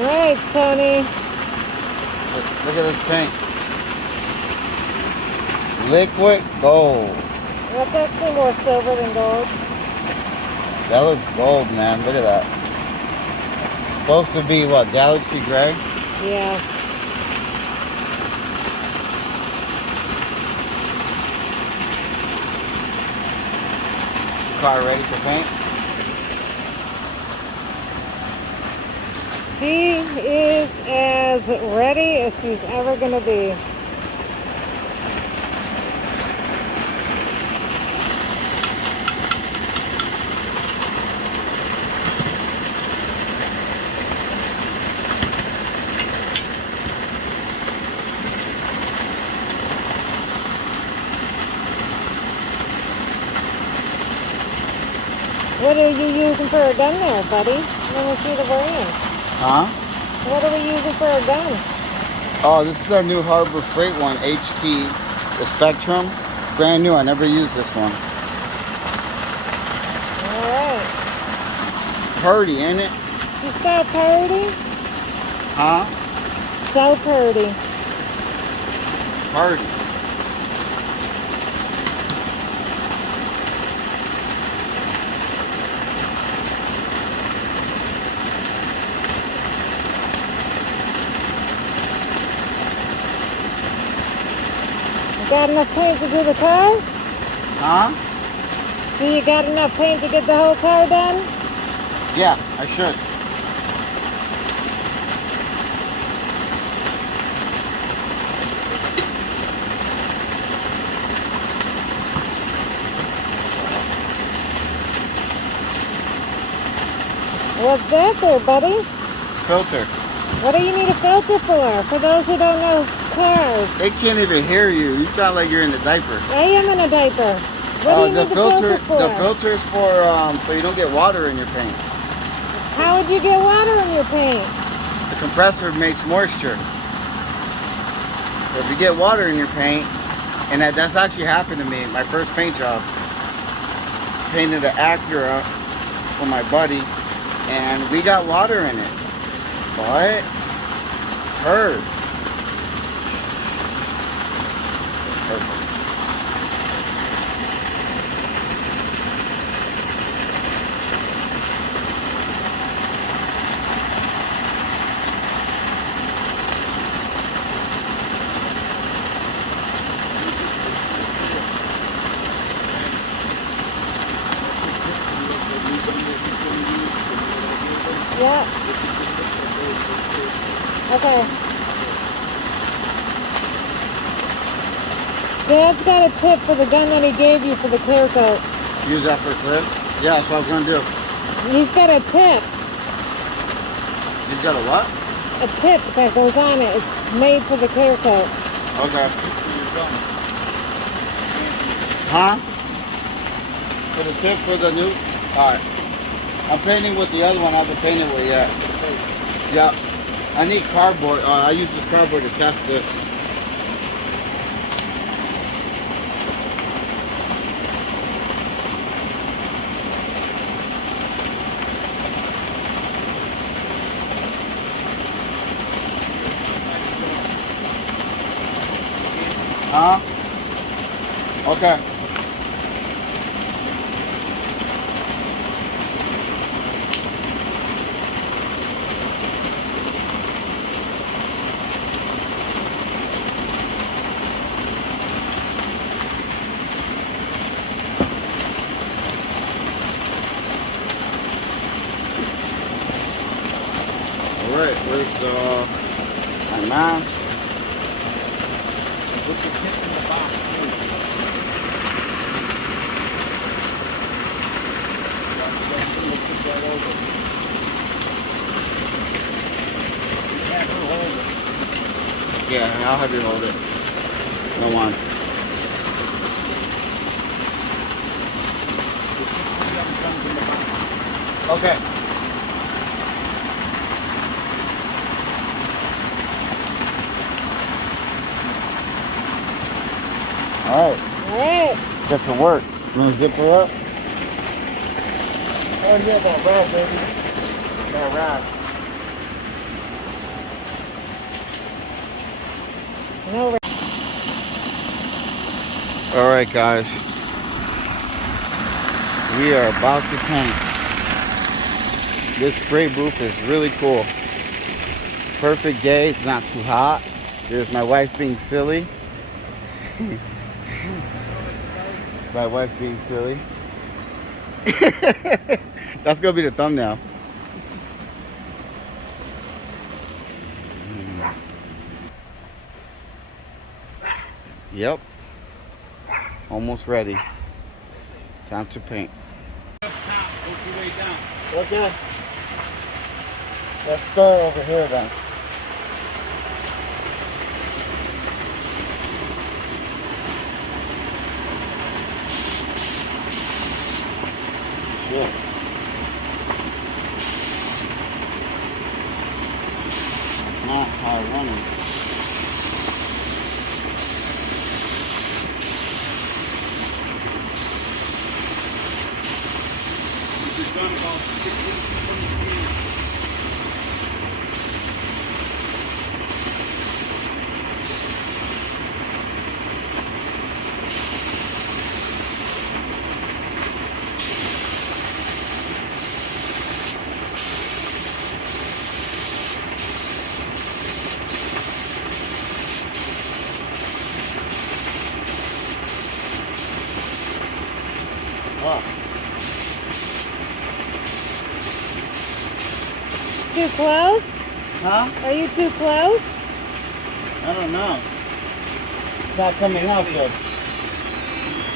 Alright, Tony. Look at this paint. Liquid gold. That's actually more silver than gold. That looks gold, man. Look at that. Supposed to be what? Galaxy gray? Yeah. Is the car ready for paint? She is as ready as she's ever going to be. What are you using for a gun there, buddy? Let me see the brand. Huh? What are we using for a gun? Oh, this is the new Harbor Freight one, HT, the Spectrum. Brand new. I never used this one. Alright. Purdy, ain't it? You so purdy? Huh? So purdy. Purdy. Got enough paint to do the car? Huh? Do you got enough paint to get the whole car done? Yeah, I should. What's that there, buddy? Filter. What do you need a filter for? For those who don't know cars. They can't even hear you. You sound like you're in a diaper. I am in a diaper. What do you The need the filter for? The filter is for so you don't get water in your paint. How would you get water in your paint? The compressor makes moisture. So if you get water in your paint, and that's actually happened to me. My first paint job, painted an Acura for my buddy, and we got water in it. But hurt. Perfect. Yeah. Okay. Dad's got a tip for the gun that he gave you for the clear coat. Use that for a clip? Yeah, that's what I was gonna do. He's got a tip. He's got a what? A tip that goes on it. It's made for the clear coat. Okay. Huh? For the tip for the new? Alright. I'm painting with the other one I haven't painted with yet. Yep. I need cardboard. I use this cardboard to test this. Huh? Okay. Alright, where's my mask? Put the tip in the box, please. Put that over. You have to hold it. Yeah, I'll have you hold it. Go on. Okay. Alright. Alright. Get to work. You want to zip her up? Oh yeah, that rag, baby. That rag. No. All right, guys. We are about to paint. This spray booth is really cool. Perfect day. It's not too hot. There's my wife being silly. My wife being silly. That's gonna be the thumbnail. Yep. Almost ready. Time to paint. Up top, work your way down. Okay. Let's start over here then. Yeah. Not high running. You've done about 6 weeks from the beginning. Oh. Too close? Huh? Are you too close? I don't know. It's not coming out good.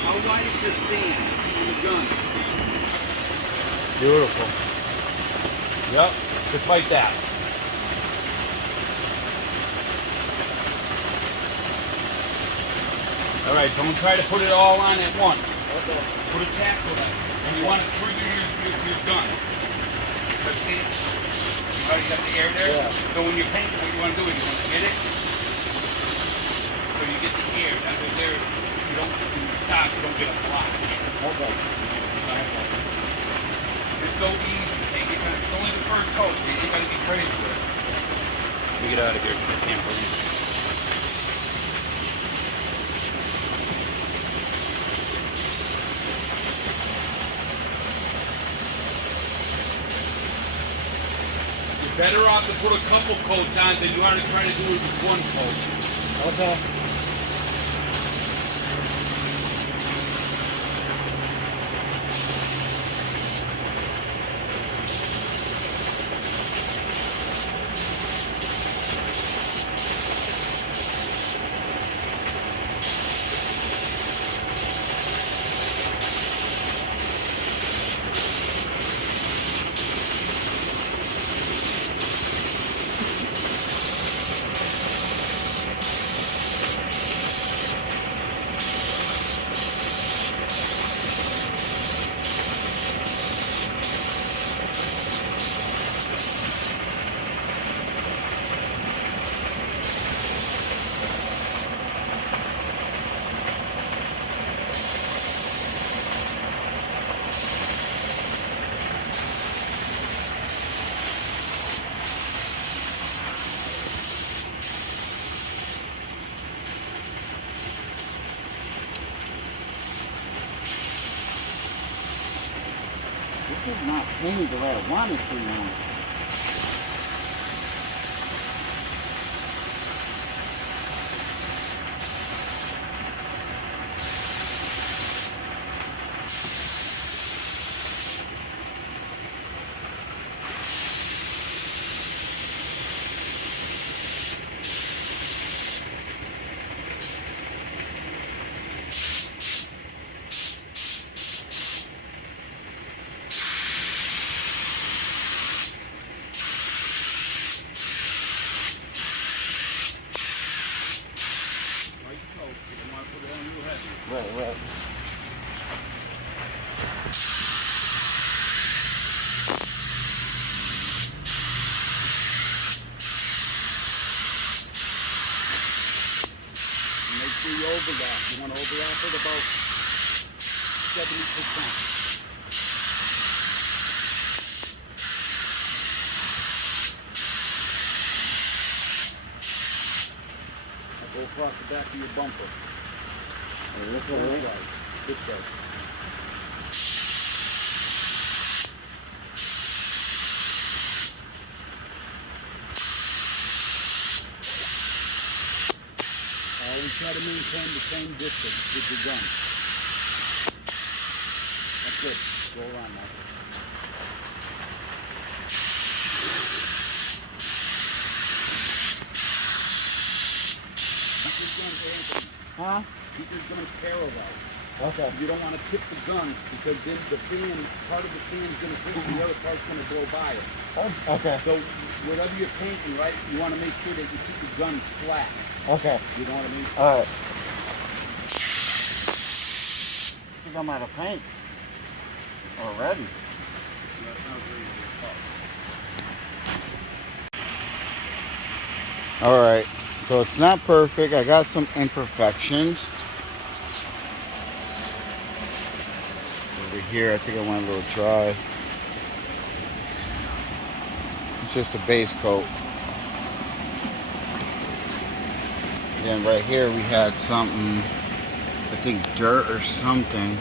How wide is your stand in the gun? Beautiful. Yep, just like that. All right, don't try to put it all on at once. Okay. Put a tackle on, and you want to trigger your gun. But see, you already got the air there. Yeah. So when you're painting, what you want to do is you want to get it, so you get the air. That way there, you don't stop, you don't get a block. Okay. Just go easy. Take your time. It's only the first coat. You ain't got to be crazy with it. Let me get out of here. I can't breathe. You're better off to put a couple coats on than you are to try to do it with one coat. Okay. This is not painted the way I want it to now. Right. Make sure you overlap. You want to overlap it about 70%. Go across the back of your bumper. This way. This way. Always try to maintain the same distance with the gun. That's good. Go around now. Keep your gun anchored. Huh? Keep your gun parallel. Okay. You don't want to tip the gun because then the fan, part of the fan is going to hit and the other part's going to blow by it. Okay. So whatever you're painting, right, you want to make sure that you keep the gun flat. Okay. You know what I mean? All right. I think I'm out of paint already. All right. So it's not perfect. I got some imperfections. Over here, I think I went a little dry. It's just a base coat. And then right here we had something, I think dirt or something.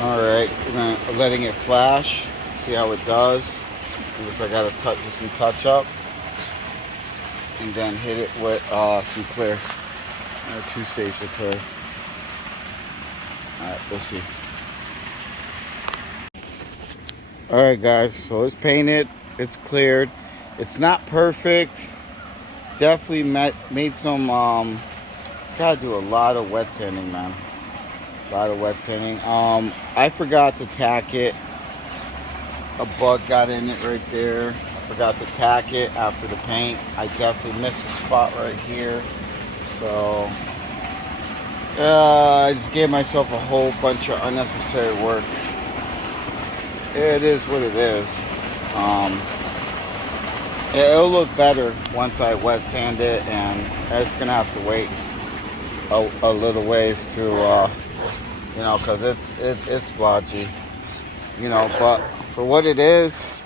Alright, we're letting it flash, see how it does. And if I gotta do some touch up. And then hit it with some clear. Two-stage of clear. Alright, we'll see. Alright guys, so it's painted, it's cleared. It's not perfect. Definitely made some, gotta do a lot of wet sanding, man. A lot of wet sanding. I forgot to tack it. A bug got in it right there. I forgot to tack it after the paint. I definitely missed a spot right here. So I just gave myself a whole bunch of unnecessary work. It is what it is. It'll look better once I wet sand it, and it's gonna have to wait a little ways to you know, because it's splotchy, you know, but for what it is,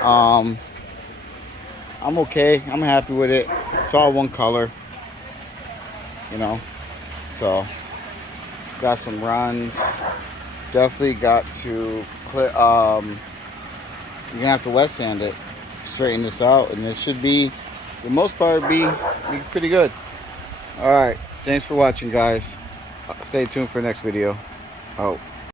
I'm okay. I'm happy with it. It's all one color, you know, so got some runs. Definitely got to clear, you're gonna have to wet sand it, straighten this out, and it should be, for the most part, be pretty good. All right, thanks for watching, guys. Stay tuned for the next video. Oh.